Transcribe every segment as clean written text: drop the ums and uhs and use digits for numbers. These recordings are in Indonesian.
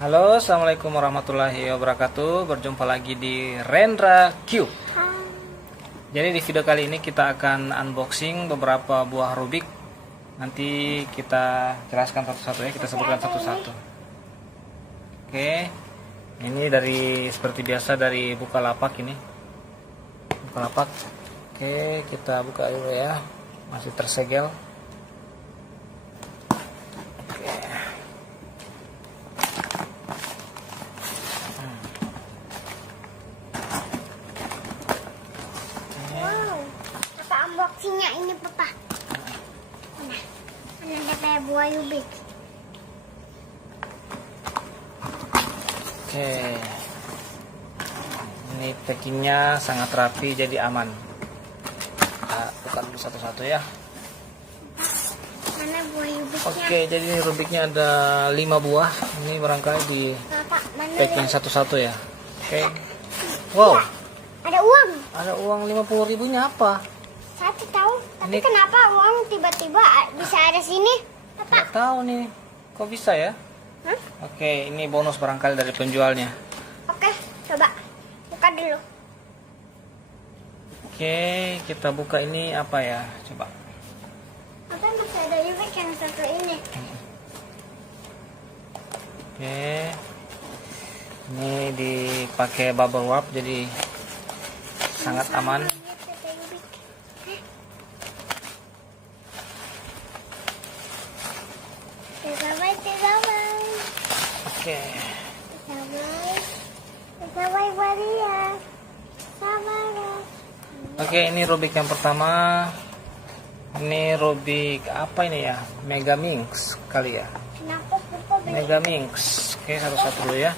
Halo, assalamualaikum warahmatullahi wabarakatuh. Berjumpa lagi di Rendra Cube. Jadi di video kali ini kita akan unboxing beberapa buah Rubik. Nanti kita jelaskan satu-satu ya, kita sebutkan satu-satu. Oke, ini seperti biasa dari Bukalapak ini. Bukalapak. Oke, kita buka dulu ya. Masih tersegel. Unboxingnya ini papa. Mana ada kayak buah Rubik. Oke, ini packingnya sangat rapi jadi aman. Kita buka dulu satu-satu ya. Mana buah Rubiknya? Oke, jadi Rubiknya ada 5 buah. Ini barangkali di Papa, mana packing ya? satu-satu ya. Oke. Wow, Ada uang. ada uang 50.000-nya apa? Satu tahu. Tapi Ini- kenapa uang tiba-tiba bisa ada sini? Papa. Nggak tahu nih, kok bisa ya? Hah? Oke, ini bonus barangkali dari penjualnya. Oke, coba buka dulu. Oke, kita buka ini apa ya? Coba. Papa masih ada Rubik yang satu ini. Oke. Ini dipakai bubble wrap jadi sangat aman. Oke. Oke, ini Rubik yang pertama. Ini Rubik apa ini ya? Megaminx kali ya. Kenapa papa beli? Megaminx. Oke, satu-satu dulu ya.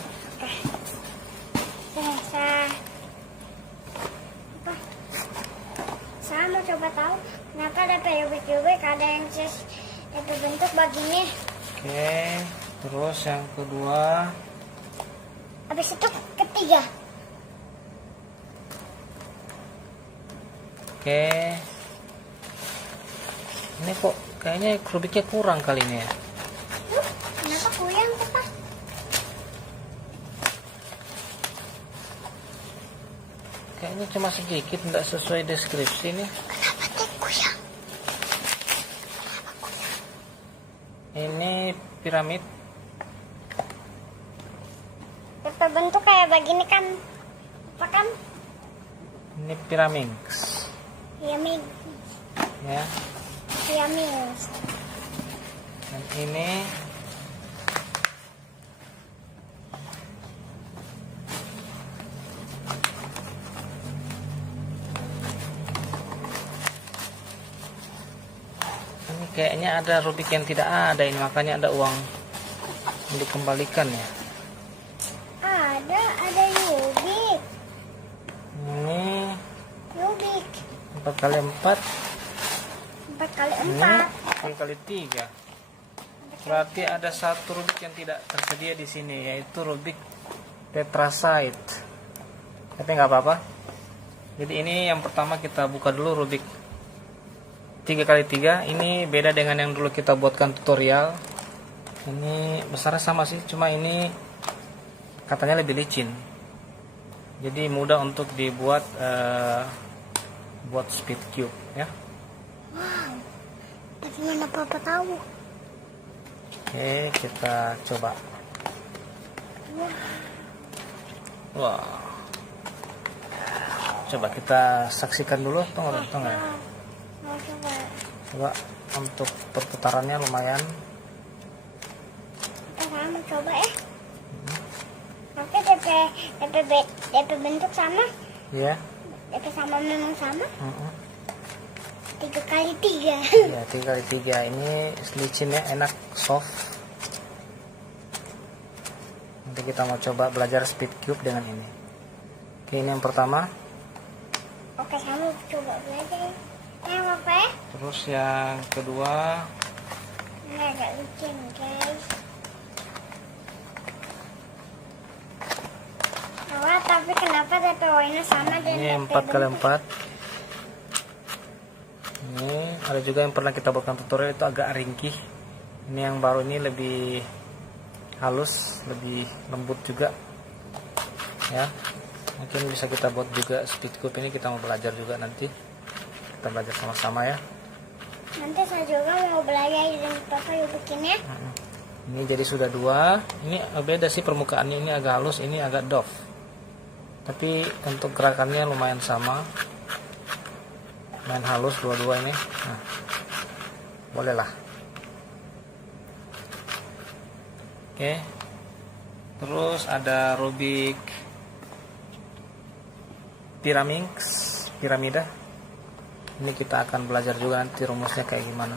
Saya mau coba tahu kenapa ada Rubik ada yang itu bentuk begini. Oke, terus yang kedua. Habis itu ketiga. Oke. Ini kok kayaknya Rubiknya kurang kali ini ya. Kenapa kuyang papa? Kayaknya cuma sedikit, tidak sesuai deskripsi nih. Kenapa teh kuyang? Ini piramid. Terbentuk kayak begini kan? Apa kan? Ini piramix. Piramid. Ya. Piramid. Dan ini kayaknya ada Rubik yang tidak ada ini, makanya ada uang yang dikembalikan ya. Ada Rubik. Ini Rubik. 4x4, 4x4. ini 3x3. Berarti ada satu Rubik yang tidak tersedia di sini, yaitu Rubik tetrasite. Tapi nggak apa-apa. Jadi ini yang pertama kita buka dulu Rubik 3x3. Ini beda dengan yang dulu kita buatkan tutorial. Ini besarnya sama sih, cuma ini katanya lebih licin. Jadi mudah untuk dibuat buat speed cube ya. Wow. Bagaimana papa tahu? Oke, kita coba. Wah. Coba kita saksikan dulu, tunggu ya. Mau coba. Coba untuk perputarannya lumayan. Kita mau coba ya. Oke, DP bentuk sama. Ya. DP sama memang sama. 3x3. Ya, 3x3 ini licinnya enak, soft. Nanti kita mau coba belajar speed cube dengan ini. Oke, ini yang pertama. Oke, saya mau coba belajar. Yang apa ya? Terus yang kedua. Ini agak licin, guys. Wah, tapi kenapa DP warna sama dan Ini DP 4x4. Ini ada juga yang pernah kita buatkan tutorial, itu agak ringkih. Ini yang baru ini lebih halus, lebih lembut juga ya. Mungkin bisa kita buat juga speed cube ini, kita mau belajar juga nanti, kita belajar sama-sama ya. Nanti saya juga mau belajar dan papa bikinnya. Ini jadi sudah 2. Ini beda sih permukaannya, ini agak halus, ini agak doff. Tapi untuk gerakannya lumayan sama, main halus dua-dua ini. Nah, bolehlah. Oke. Terus ada Rubik piramida. Ini kita akan belajar juga nanti rumusnya kayak gimana.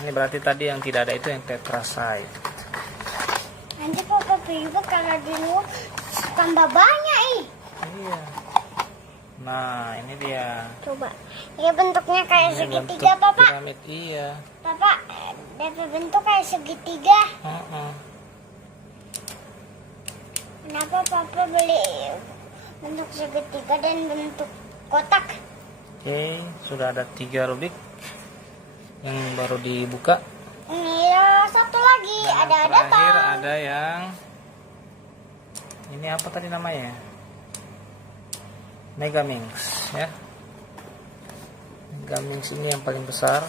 Ini berarti tadi yang tidak ada itu yang tetraside. Nanti papa juga kalau di luar tambah banyak Iya. Nah, ini dia. Coba. Ya bentuknya kayak Ini segitiga bentuk papa. piramid, iya. Papa, DP bentuk kayak segitiga. Kenapa papa beli bentuk segitiga dan bentuk kotak? Oke, sudah ada 3 Rubik yang baru dibuka. Ini ya satu lagi, Dan ada terakhir datang. ada yang ini apa tadi namanya? Megaminx ya. Megaminx ini yang paling besar.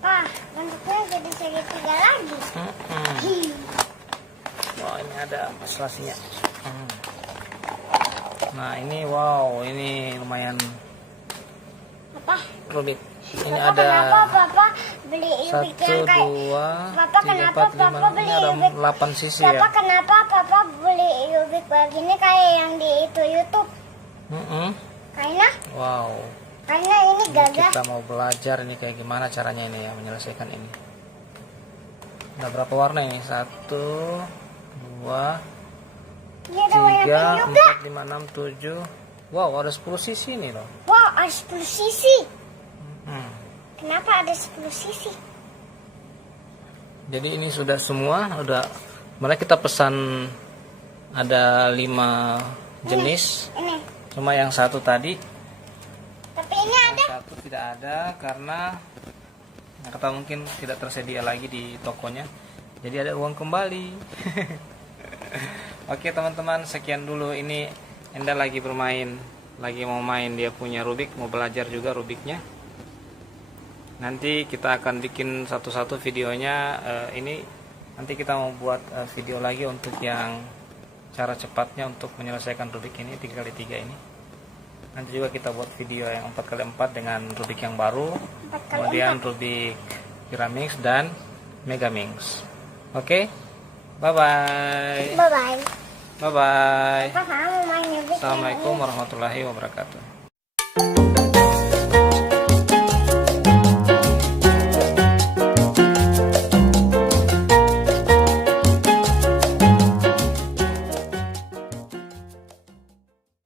Wah, bentuknya jadi segitiga lagi. Wah, ini ada ilustrasinya. Nah, ini wow, ini lumayan Apa? Rubik. Ini Papa, ada kenapa papa beli Rubik 1, yang kayak 2, Papa, 3, kenapa 4, 5, Papa beli ini ada Rubik? 8 sisi Papa, ya. kenapa papa beli Rubik begini kayak yang di itu YouTube? Karena ini Ini gagah. kita mau belajar ini kayak gimana caranya ini ya, menyelesaikan ini. Ada berapa warna ini? 1, 2, Ini ada warna 3, pink juga. 4, 5, 6, 7. Wow, ada 10 sisi nih loh. Wow, ada 10 sisi. Hmm. Kenapa ada 10 sisi? Jadi ini sudah semua, udah. Mereka kita pesan ada 5 jenis. Ini. Cuma yang satu tadi, Tapi ini ada. yang satu tidak ada karena kata mungkin tidak tersedia lagi di tokonya. Jadi ada uang kembali. Oke teman-teman, sekian dulu. Ini Enda lagi bermain, lagi mau main, dia punya Rubik, mau belajar juga Rubiknya. Nanti kita akan bikin satu-satu videonya. Ini nanti kita mau buat video lagi untuk yang cara cepatnya untuk menyelesaikan Rubik ini 3x3 ini. Nanti juga kita buat video yang 4x4 dengan Rubik yang baru, 4x4. kemudian Rubik Pyraminx dan Megaminx. Oke, bye bye. Bye-bye. Bye bye. Papa mau main Rubik. Assalamualaikum warahmatullahi wabarakatuh.